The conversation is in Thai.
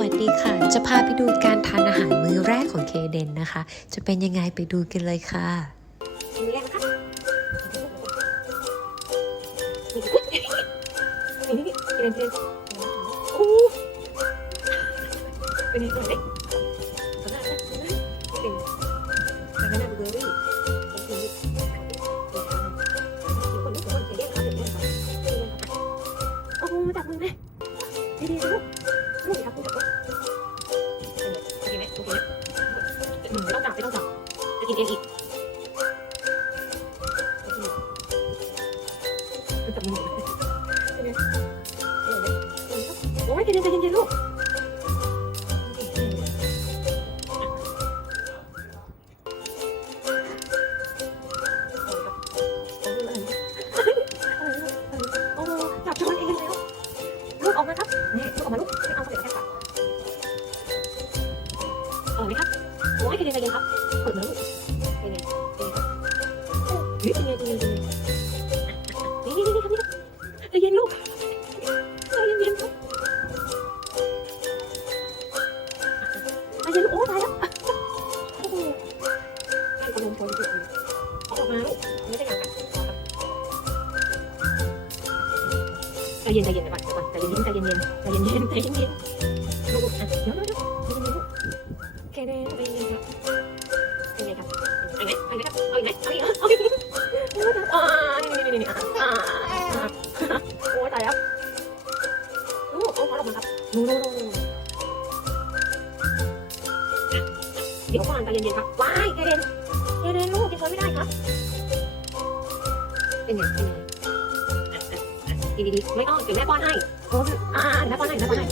วัสดีค่ะ จะพาไปดูการทานอาหารมื้อแรกของเคเดนนะคะ จะเป็นยังไงไปดูกันเลยค่ะเรียนเรียนโอ้เป็นยังไง เองอีกจับมือโอ้ยเย็นใจเย็นลูกจับช้อนเองแล้วลูกออกมาครับ นี่ลูกออกมาลูกไม่เอาเขาเดี๋ยวแค่ปากอร่อยไหมครับโอ้ยเย็นใจเย็นครับเปิดมาลูก ใจเย็นใจเย็นครับใจเย็นใจเย็นใจเย็นนี่นี่นี่ครับนี่ใจเย็นลูกใจเย็นเย็นครับใจเย็นลูกโอ้ตายแล้วโอ้โหให้กระลมพลสุดเลยเอาออกมาลูกไม่ได้การกัดใจเย็นใจเย็นก่อนก่อนใจเย็นใจเย็นใจเย็นใจเย็นใจเย็นใจเย็นลูกอะเดี๋ยวเดี๋ยวเดี๋ยวใจเย็นลูกแค่นี้ใจเย็ ลูกโอ้ยขอลงมาครับนูนูนูเดี๋ยวก่อนใจเย็นๆครับว้ายเจเดนเจเดนลูกกินช้อนไม่ได้ครับเป็นไงเป็นไงดีดีๆไม่ต้องเดี๋ยวแม่ป้อนให้โอ้ยอ่าเดี๋ยวแม่ป้อนให้แม่ป้อนให้